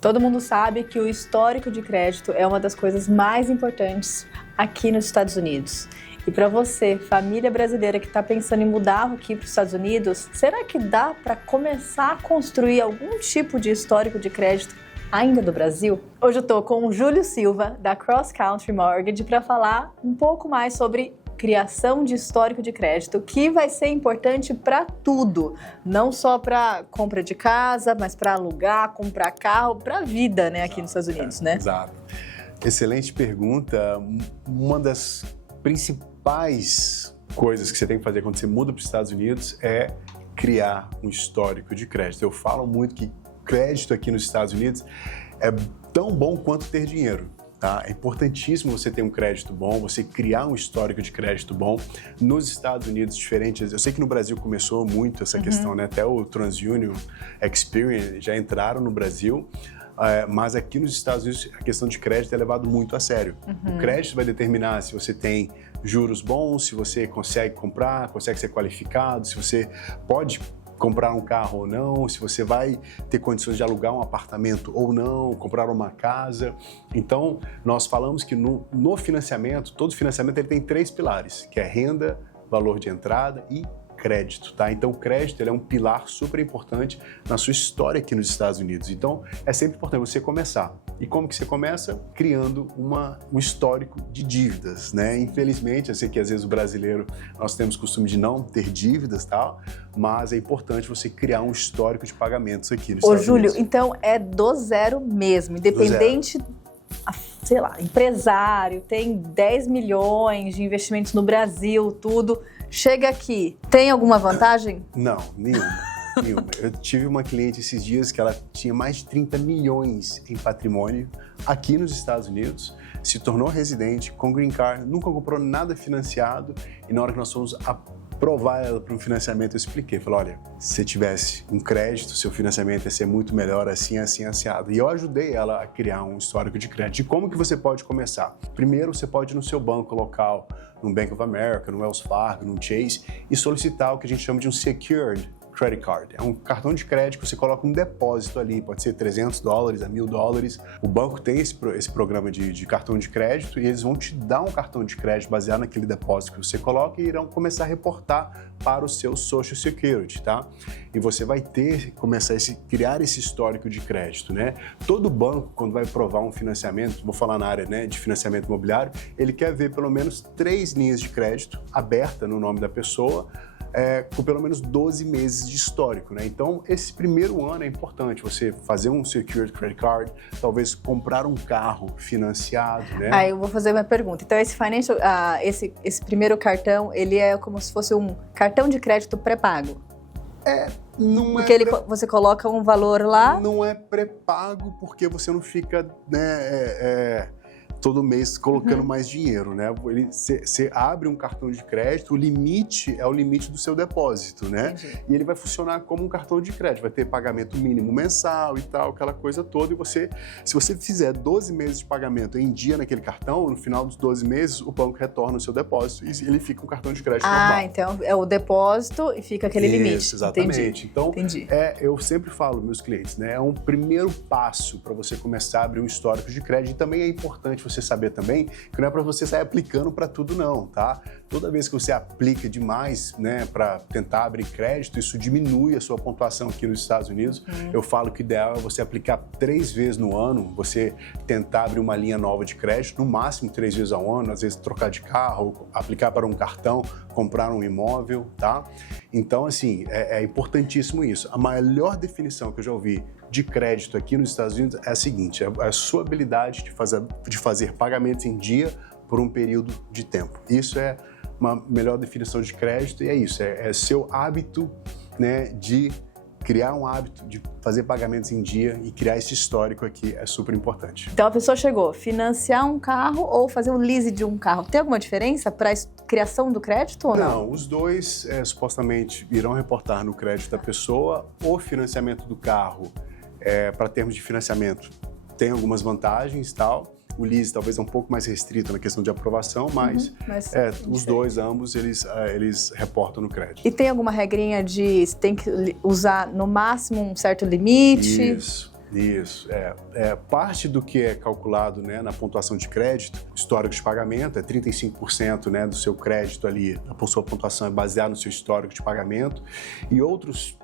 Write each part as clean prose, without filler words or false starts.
Todo mundo sabe que o histórico de crédito é uma das coisas mais importantes aqui nos Estados Unidos. E para você, família brasileira que está pensando em mudar aqui para os Estados Unidos, será que dá para começar a construir algum tipo de histórico de crédito ainda do Brasil? Hoje eu estou com o Júlio Silva, da Cross Country Mortgage, para falar um pouco mais sobre criação de histórico de crédito, que vai ser importante para tudo, não só para compra de casa, mas para alugar, comprar carro, para a vida, né, aqui nos Estados Unidos, né? Exato. Excelente pergunta. Uma das principais coisas que você tem que fazer quando você muda para os Estados Unidos é criar um histórico de crédito. Eu falo muito que crédito aqui nos Estados Unidos é tão bom quanto ter dinheiro. Tá? É importantíssimo você ter um crédito bom, você criar um histórico de crédito bom. Nos Estados Unidos, diferentes. Eu sei que no Brasil começou muito essa questão, né? Até o TransUnion, Experian já entraram no Brasil. Mas aqui nos Estados Unidos a questão de crédito é levado muito a sério. O crédito vai determinar se você tem juros bons, se você consegue comprar, consegue ser qualificado, se você pode comprar um carro ou não, se você vai ter condições de alugar um apartamento ou não, comprar uma casa. Então, nós falamos que no financiamento, todo financiamento ele tem 3 pilares, que é renda, valor de entrada e crédito, tá? Então, o crédito ele é um pilar super importante na sua história aqui nos Estados Unidos. Então, é sempre importante você começar. E como que você começa? Criando um histórico de dívidas, né? Infelizmente, eu sei que às vezes o brasileiro, nós temos costume de não ter dívidas, tá? Mas é importante você criar um histórico de pagamentos aqui nos Estados Júlio, Unidos. então é do zero mesmo, independente, sei lá, empresário, tem 10 milhões de investimentos no Brasil, tudo, chega aqui, tem alguma vantagem? Não, nenhuma. Eu tive uma cliente esses dias que ela tinha mais de 30 milhões em patrimônio aqui nos Estados Unidos, se tornou residente com green card, nunca comprou nada financiado e na hora que nós fomos aprovar ela para um financiamento, eu expliquei, falei, olha, se você tivesse um crédito, seu financiamento ia ser muito melhor assim, assim, assado. E eu ajudei ela a criar um histórico de crédito. E como que você pode começar? Primeiro, você pode ir no seu banco local, no Bank of America, no Wells Fargo, no Chase, e solicitar o que a gente chama de um secured credit card. É um cartão de crédito que você coloca um depósito ali, pode ser $300 a $1.000. O banco tem esse programa de cartão de crédito e eles vão te dar um cartão de crédito baseado naquele depósito que você coloca e irão começar a reportar para o seu Social Security, tá? E você vai começar a criar esse histórico de crédito, né? Todo banco, quando vai aprovar um financiamento, vou falar na área, né, de financiamento imobiliário, ele quer ver pelo menos 3 linhas de crédito aberta no nome da pessoa, com pelo menos 12 meses de histórico, né? Então, esse primeiro ano é importante, você fazer um Secured Credit Card, talvez comprar um carro financiado, né? Aí eu vou fazer uma pergunta. Então, esse primeiro cartão, ele é como se fosse um cartão de crédito pré-pago? Porque você coloca um valor lá? Não é pré-pago porque você não fica, né, todo mês colocando mais dinheiro, né? Você abre um cartão de crédito, o limite é o limite do seu depósito, né? Entendi. E ele vai funcionar como um cartão de crédito, vai ter pagamento mínimo mensal e tal, aquela coisa toda, e se você fizer 12 meses de pagamento em dia naquele cartão, no final dos 12 meses, o banco retorna o seu depósito e ele fica um cartão de crédito normal. Então é o depósito e fica aquele limite. Exatamente. Entendi. Então, Entendi. Eu sempre falo meus clientes, né? É um primeiro passo para você começar a abrir um histórico de crédito e também é importante você saber também que não é para você sair aplicando para tudo não, tá? Toda vez que você aplica demais, né, para tentar abrir crédito, isso diminui a sua pontuação aqui nos Estados Unidos. Eu falo que o ideal é você aplicar 3 vezes no ano, você tentar abrir uma linha nova de crédito, no máximo 3 vezes ao ano, às vezes trocar de carro, aplicar para um cartão, comprar um imóvel, tá? Então, assim, é importantíssimo isso. A melhor definição que eu já ouvi de crédito aqui nos Estados Unidos é a seguinte, é a sua habilidade de fazer pagamentos em dia por um período de tempo. Isso é uma melhor definição de crédito e é isso, é seu hábito, né, de criar um hábito de fazer pagamentos em dia e criar esse histórico aqui é super importante. Então a pessoa chegou, financiar um carro ou fazer um lease de um carro, tem alguma diferença para a criação do crédito ou não? Não, os dois supostamente irão reportar no crédito da pessoa. O financiamento do carro, para termos de financiamento, tem algumas vantagens e tal. O lease talvez é um pouco mais restrito na questão de aprovação, mas os dois, ambos, eles reportam no crédito. E tem alguma regrinha de tem que usar no máximo um certo limite? Isso. Isso, parte do que é calculado, né, na pontuação de crédito, histórico de pagamento, é 35%, né, do seu crédito ali, a sua pontuação é baseada no seu histórico de pagamento, e outros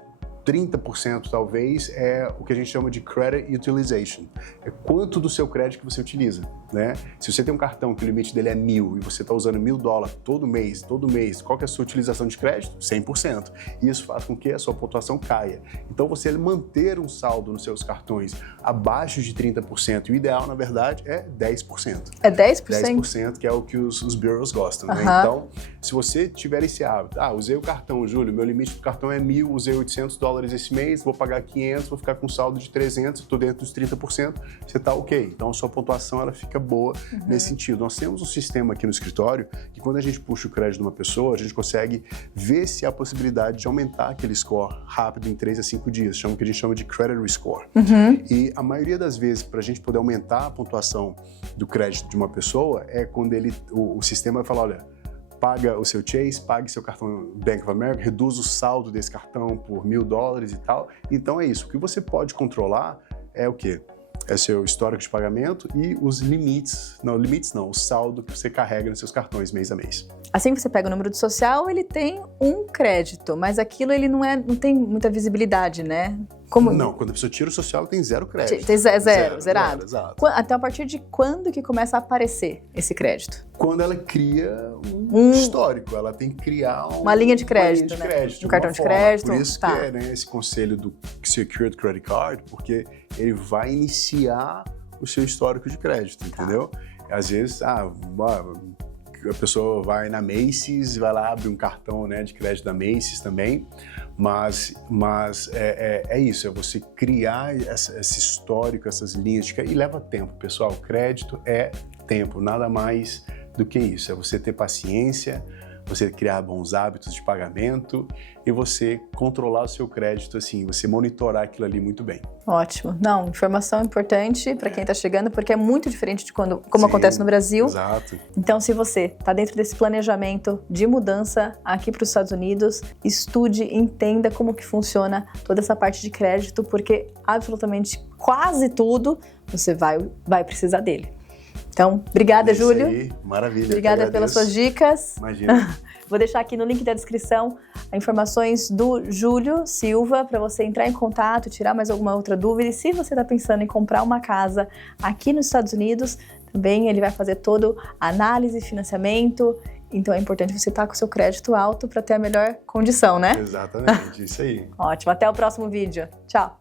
30% talvez é o que a gente chama de credit utilization. É quanto do seu crédito que você utiliza, né? Se você tem um cartão que o limite dele é $1.000 e você está usando $1.000 todo mês, qual que é a sua utilização de crédito? 100%. E isso faz com que a sua pontuação caia. Então você manter um saldo nos seus cartões abaixo de 30%, e o ideal, na verdade, é 10%. É 10%? 10%, que é o que os bureaus gostam, né? Então, se você tiver esse hábito, usei o cartão, Júlio, meu limite do cartão é $1.000, usei $800 esse mês, vou pagar 500, vou ficar com saldo de 300, estou dentro dos 30%, você está ok. Então a sua pontuação ela fica boa nesse sentido. Nós temos um sistema aqui no escritório que quando a gente puxa o crédito de uma pessoa, a gente consegue ver se há possibilidade de aumentar aquele score rápido em 3 a 5 dias, que a gente chama de credit rescore. E a maioria das vezes, para a gente poder aumentar a pontuação do crédito de uma pessoa, é quando o sistema vai falar, olha, paga o seu Chase, pague seu cartão Bank of America, reduz o saldo desse cartão por $1.000 e tal. Então é isso. O que você pode controlar é o quê? É seu histórico de pagamento e os limites. Não, limites não, o saldo que você carrega nos seus cartões mês a mês. Assim que você pega o número do social, ele tem um crédito, mas aquilo ele não tem muita visibilidade, né? Como... Não, quando a pessoa tira o social, ela tem 0 crédito. Tem zerado. Exato. Até a partir de quando que começa a aparecer esse crédito? Quando ela cria um histórico, ela tem que criar uma linha de crédito, um cartão de crédito. Por isso que é, né, esse conselho do Secured Credit Card, porque ele vai iniciar o seu histórico de crédito, entendeu? Às vezes, a pessoa vai na Macy's, vai lá abrir um cartão, né, de crédito da Macy's também, mas é isso, é você criar esse histórico, essas linhas de crédito, e leva tempo, pessoal. Crédito é tempo, nada mais do que isso. É você ter paciência, você criar bons hábitos de pagamento e você controlar o seu crédito, assim, você monitorar aquilo ali muito bem. Ótimo. Não, informação importante para quem está chegando, porque é muito diferente de como acontece no Brasil. Exato. Então, se você está dentro desse planejamento de mudança aqui para os Estados Unidos, estude, entenda como que funciona toda essa parte de crédito, porque absolutamente quase tudo você vai precisar dele. Então, obrigada, Júlio. Aí, maravilha. Obrigada pelas suas dicas. Imagina. Vou deixar aqui no link da descrição informações do Júlio Silva para você entrar em contato, tirar mais alguma outra dúvida. E se você está pensando em comprar uma casa aqui nos Estados Unidos, também ele vai fazer toda a análise, financiamento. Então é importante você estar com o seu crédito alto para ter a melhor condição, né? Exatamente, isso aí. Ótimo, até o próximo vídeo. Tchau.